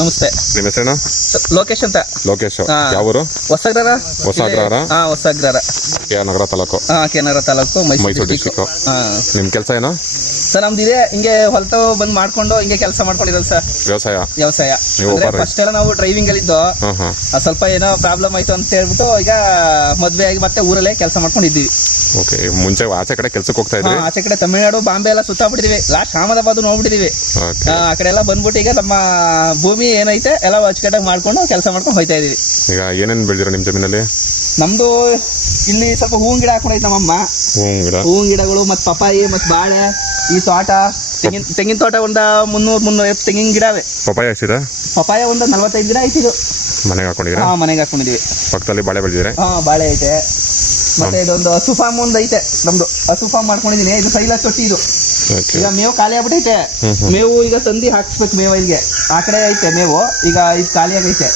ನಮಸ್ತೆ. ನಿಮ್ಮ ಹೆಸರೇನು? ಲೋಕೇಶ್ ಅಂತ. ಲೋಕೇಶ್. ಯಾವ ಊರು? ಹೊಸಗ್ರಹ. ಹೊಸಗ್ರಹ ನಗರ ತಾಲೂಕು. ಕೆನಗರ ತಾಲೂಕು, ಮೈಸೂರು ಡಿಸ್ಟಿಕ್. ನಿಮ್ ಕೆಲಸ ಏನು ಸರ್? ನಮ್ದಿದೆ ಹಿಂಗೆ ಹೊಲತ ಬಂದ್ ಮಾಡ್ಕೊಂಡು ಹಿಂಗೆ ಕೆಲಸ ಮಾಡ್ಕೊಂಡಿರೋದು ಸರ್. ವ್ಯವಸಾಯ. ಫಸ್ಟ್ ಎಲ್ಲ ನಾವು ಡ್ರೈವಿಂಗ್ ಅಲ್ಲಿ ಇದ್ದೋ, ಸ್ವಲ್ಪ ಏನೋ ಪ್ರಾಬ್ಲಮ್ ಆಯ್ತು ಅಂತ ಹೇಳ್ಬಿಟ್ಟು ಈಗ ಮದ್ವೆ ಆಗಿ ಮತ್ತೆ ಊರಲ್ಲೇ ಕೆಲಸ ಮಾಡ್ಕೊಂಡಿದ್ದೀವಿ. ಓಕೆ. ಮುಂಚೆ ಆಚೆ ಕಡೆ ಕೆಲ್ಸಕ್ಕೆ ಹೋಗ್ತಾ ಇದ್ರಿ? ಆಚೆ ಕಡೆ ತಮಿಳ್ನಾಡು, ಬಾಂಬೆ ಎಲ್ಲ ಸುತ್ತಾಬಿಟ್ಟಿದೀವಿ. ಲಾಸ್ಟ್ ಅಹಮದಾಬಾದ್ ನೋಡ್ಬಿಟ್ಟಿದೀವಿ. ಆ ಕಡೆ ಎಲ್ಲ ಬಂದ್ಬಿಟ್ಟು ಈಗ ನಮ್ಮ ಭೂಮಿ ಏನೈತೆ ಎಲ್ಲ ಅಚ್ಚುಕಟ್ಟಾಗಿ ಮಾಡ್ಕೊಂಡು ಕೆಲಸ ಮಾಡ್ಕೊಂಡು ಹೋಯ್ತಾ ಇದೀವಿ. ಈಗ ಏನೇನ್ ಬೆಳೆದಿರ ನಿಮ್ ಜಮೀನಲ್ಲಿ? ನಮ್ದು ಇಲ್ಲಿ ಸ್ವಲ್ಪ ಹೂವಿನ ಗಿಡ ಹಾಕೊಂಡೈತೆ ನಮ್ಮಮ್ಮ. ಹೂವಿನ ಗಿಡಗಳು ಮತ್ ಪಪಾಯಿ ಮತ್ ಬಾಳೆ, ಈ ತೋಟ ತೆಂಗಿನ ತೋಟ ಒಂದ 300-350 ತೆಂಗಿನ ಗಿಡ ಅವೆ. ಪಪಾಯ ಒಂದು 45 ಗಿಡ ಐತಿದು. ಮನೆಗೆ ಹಾಕೊಂಡಿದ್ದೀರಾ? ಮನೆಗೆ ಹಾಕೊಂಡಿದೀವಿ. ಪಕ್ಕದಲ್ಲಿ ಬಾಳೆ ಬೆಳೆದಿದ್ರೆ? ಬಾಳೆ ಐತೆ. ಮತ್ತೆ ಇದೊಂದು ಹಸು ಫಾರ್ಮ್ ಒಂದ್ ಐತೆ ನಮ್ದು. ಹಸು ಫಾರ್ಮ್ ಮಾಡ್ಕೊಂಡಿದೀನಿ. ಇದು ಸೈಲ ತೊಟ್ಟಿ. ಇದು ಈಗ ಮೇವು ಖಾಲಿ ಆಗ್ಬಿಟ್ಟೈತೆ. ಮೇವು ಈಗ ತಂದಿ ಹಾಕ್ಸ್ಬೇಕು. ಮೇವು ಇಲ್ಲಿಗೆ ಆ ಕಡೆ ಐತೆ ಮೇವು. ಈಗ ಇದು ಖಾಲಿ ಆಗೈತೆ.